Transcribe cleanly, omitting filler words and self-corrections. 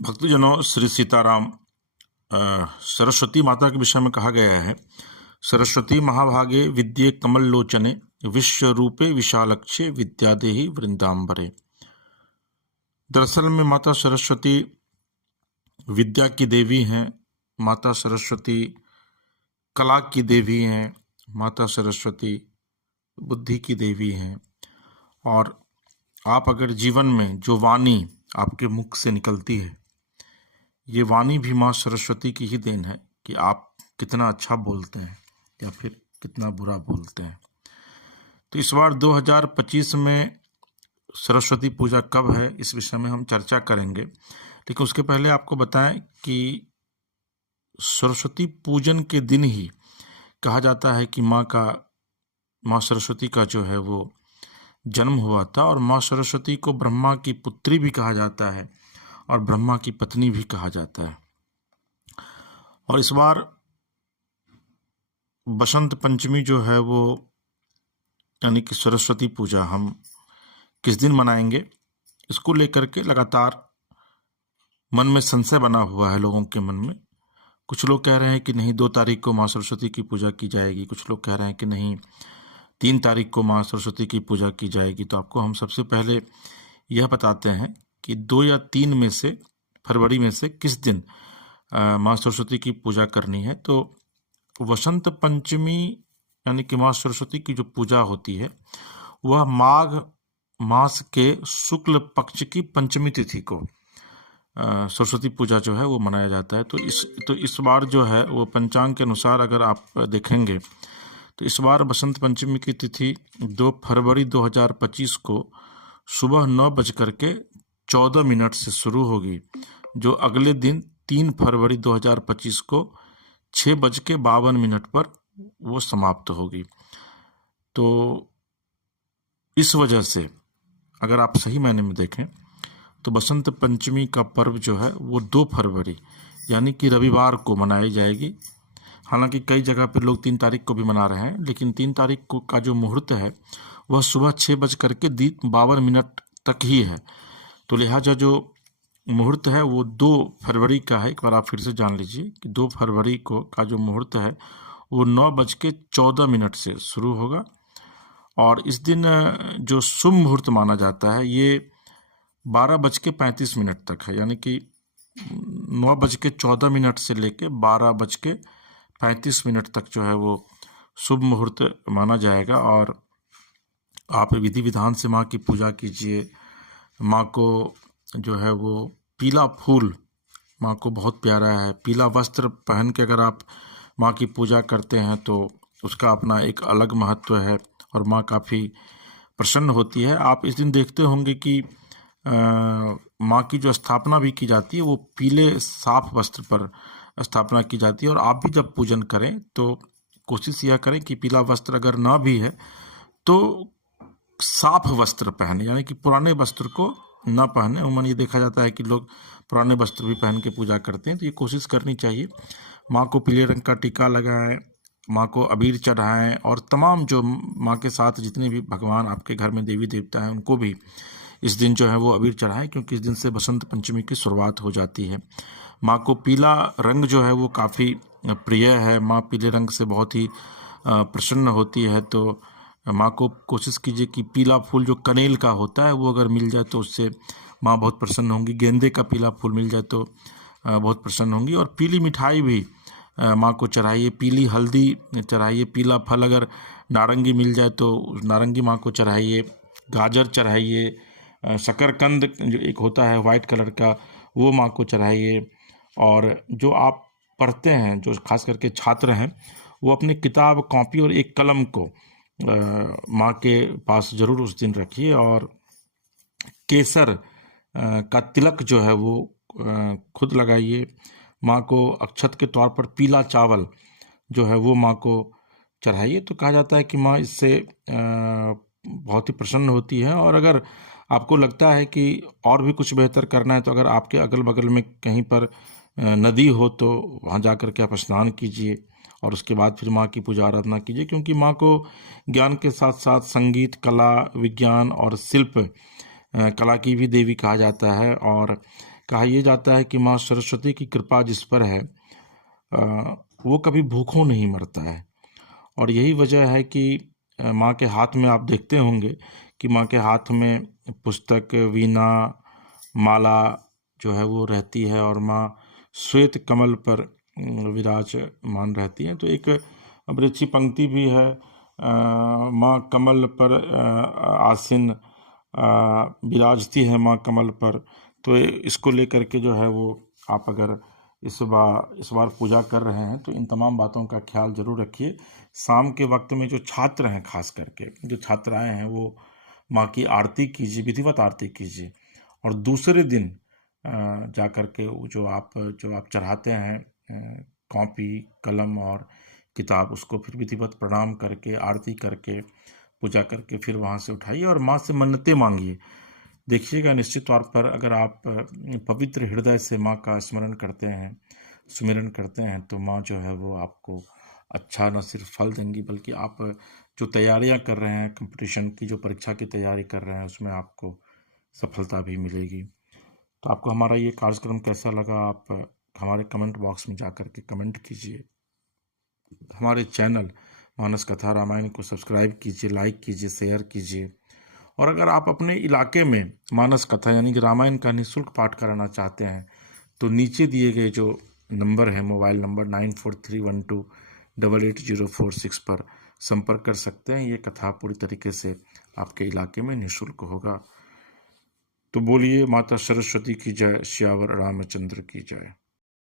भक्तजनों, श्री सीताराम। सरस्वती माता के विषय में कहा गया है, सरस्वती महाभागे विद्ये कमललोचने विश्वरूपे विशालक्षे विद्यादेहि वृंदांबरे। दरअसल में माता सरस्वती विद्या की देवी हैं, माता सरस्वती कला की देवी हैं, माता सरस्वती बुद्धि की देवी हैं। और आप अगर जीवन में जो वाणी आपके मुख से निकलती है, ये वाणी भी माँ सरस्वती की ही देन है कि आप कितना अच्छा बोलते हैं या फिर कितना बुरा बोलते हैं। तो इस बार 2025 में सरस्वती पूजा कब है, इस विषय में हम चर्चा करेंगे। लेकिन उसके पहले आपको बताएं कि सरस्वती पूजन के दिन ही कहा जाता है कि माँ सरस्वती का जो है वो जन्म हुआ था, और माँ सरस्वती को ब्रह्मा की पुत्री भी कहा जाता है और ब्रह्मा की पत्नी भी कहा जाता है। और इस बार बसंत पंचमी जो है वो यानी कि सरस्वती पूजा हम किस दिन मनाएंगे, इसको लेकर के लगातार मन में संशय बना हुआ है लोगों के मन में। कुछ लोग कह रहे हैं कि नहीं, 2 तारीख को माँ सरस्वती की पूजा की जाएगी, कुछ लोग कह रहे हैं कि नहीं, 3 तारीख को माँ सरस्वती की पूजा की जाएगी। तो आपको हम सबसे पहले यह बताते हैं कि 2 या 3 में से, फरवरी में से किस दिन माँ सरस्वती की पूजा करनी है। तो वसंत पंचमी यानी कि माँ सरस्वती की जो पूजा होती है वह माघ मास के शुक्ल पक्ष की पंचमी तिथि को सरस्वती पूजा जो है वो मनाया जाता है। तो इस बार जो है वो पंचांग के अनुसार अगर आप देखेंगे तो इस बार बसंत पंचमी की तिथि 2 फरवरी 2025 को सुबह 9:14 से शुरू होगी, जो अगले दिन 3 फरवरी 2025 को 6:52 पर वो समाप्त होगी। तो इस वजह से अगर आप सही मायने में देखें तो बसंत पंचमी का पर्व जो है वो 2 फरवरी यानी कि रविवार को मनाई जाएगी। हालांकि कई जगह पर लोग 3 तारीख को भी मना रहे हैं, लेकिन 3 तारीख को का जो मुहूर्त है वह सुबह 6:52 तक ही है। तो लिहाजा जो मुहूर्त है वो 2 फरवरी का है। एक बार आप फिर से जान लीजिए कि 2 फरवरी को का जो मुहूर्त है वो 9:14 से शुरू होगा। और इस दिन जो शुभ मुहूर्त माना जाता है ये 12:35 तक है, यानी कि 9:14 से लेके 12:35 तक जो है वो शुभ मुहूर्त माना जाएगा। और आप विधि विधान से माँ की पूजा कीजिए। माँ को जो है वो पीला फूल, माँ को बहुत प्यारा है, पीला वस्त्र पहन के अगर आप माँ की पूजा करते हैं तो उसका अपना एक अलग महत्व है और माँ काफ़ी प्रसन्न होती है। आप इस दिन देखते होंगे कि माँ की जो स्थापना भी की जाती है वो पीले साफ वस्त्र पर स्थापना की जाती है। और आप भी जब पूजन करें तो कोशिश यह करें कि पीला वस्त्र अगर ना भी है तो साफ वस्त्र पहने, यानी कि पुराने वस्त्र को ना पहने। उमूमन ये देखा जाता है कि लोग पुराने वस्त्र भी पहन के पूजा करते हैं, तो ये कोशिश करनी चाहिए। माँ को पीले रंग का टीका लगाएं, माँ को अबीर चढ़ाएं, और तमाम जो माँ के साथ जितने भी भगवान आपके घर में देवी देवता हैं उनको भी इस दिन जो है वो अबीर चढ़ाएं, क्योंकि इस दिन से बसंत पंचमी की शुरुआत हो जाती है। माँ को पीला रंग जो है वो काफ़ी प्रिय है, माँ पीले रंग से बहुत ही प्रसन्न होती है। तो माँ को कोशिश कीजिए कि पीला फूल जो कनेल का होता है वो अगर मिल जाए तो उससे माँ बहुत प्रसन्न होंगी। गेंदे का पीला फूल मिल जाए तो बहुत प्रसन्न होंगी। और पीली मिठाई भी माँ को चढ़ाइए, पीली हल्दी चढ़ाइए, पीला फल अगर नारंगी मिल जाए तो नारंगी माँ को चढ़ाइए, गाजर चढ़ाइए, शकरकंद जो एक होता है वाइट कलर का वो माँ को चढ़ाइए। और जो आप पढ़ते हैं, जो खास करके छात्र हैं, वो अपने किताब कॉपी और एक कलम को माँ के पास ज़रूर उस दिन रखिए। और केसर का तिलक जो है वो खुद लगाइए। माँ को अक्षत के तौर पर पीला चावल जो है वो माँ को चढ़ाइए। तो कहा जाता है कि माँ इससे बहुत ही प्रसन्न होती है। और अगर आपको लगता है कि और भी कुछ बेहतर करना है तो अगर आपके अगल बगल में कहीं पर नदी हो तो वहाँ जा कर के आप स्नान कीजिए और उसके बाद फिर माँ की पूजा आराधना कीजिए, क्योंकि माँ को ज्ञान के साथ साथ संगीत, कला, विज्ञान और शिल्प कला की भी देवी कहा जाता है। और कहा यह जाता है कि माँ सरस्वती की कृपा जिस पर है वो कभी भूखों नहीं मरता है। और यही वजह है कि माँ के हाथ में आप देखते होंगे कि माँ के हाथ में पुस्तक, वीणा, माला जो है वो रहती है और माँ श्वेत कमल पर विराजमान रहती हैं। तो एक बड़ी अच्छी पंक्ति भी है, माँ कमल पर आसीन विराजती है माँ कमल पर। तो इसको लेकर के जो है वो आप अगर इस बार पूजा कर रहे हैं तो इन तमाम बातों का ख्याल जरूर रखिए। शाम के वक्त में जो छात्र हैं, खास करके जो छात्राएं हैं, वो माँ की आरती कीजिए, विधिवत आरती कीजिए। और दूसरे दिन जा कर के वो जो आप चढ़ाते हैं कॉपी, कलम और किताब, उसको फिर विधिवत प्रणाम करके, आरती करके, पूजा करके फिर वहाँ से उठाइए और माँ से मन्नतें मांगिए। देखिएगा निश्चित तौर पर अगर आप पवित्र हृदय से माँ का स्मरण करते हैं, सुमिरन करते हैं, तो माँ जो है वो आपको अच्छा न सिर्फ फल देंगी, बल्कि आप जो तैयारियां कर रहे हैं, कंपटीशन की जो परीक्षा की तैयारी कर रहे हैं, उसमें आपको सफलता भी मिलेगी। तो आपको हमारा ये कार्यक्रम कैसा लगा, आप हमारे कमेंट बॉक्स में जा कर के कमेंट कीजिए। हमारे चैनल मानस कथा रामायण को सब्सक्राइब कीजिए, लाइक कीजिए, शेयर कीजिए। और अगर आप अपने इलाके में मानस कथा यानी कि रामायण का निःशुल्क पाठ कराना चाहते हैं तो नीचे दिए गए जो नंबर है, मोबाइल नंबर 9431288046 पर संपर्क कर सकते हैं। ये कथा पूरी तरीके से आपके इलाके में निःशुल्क होगा। तो बोलिए माता सरस्वती की जय, सियावर रामचंद्र की जय।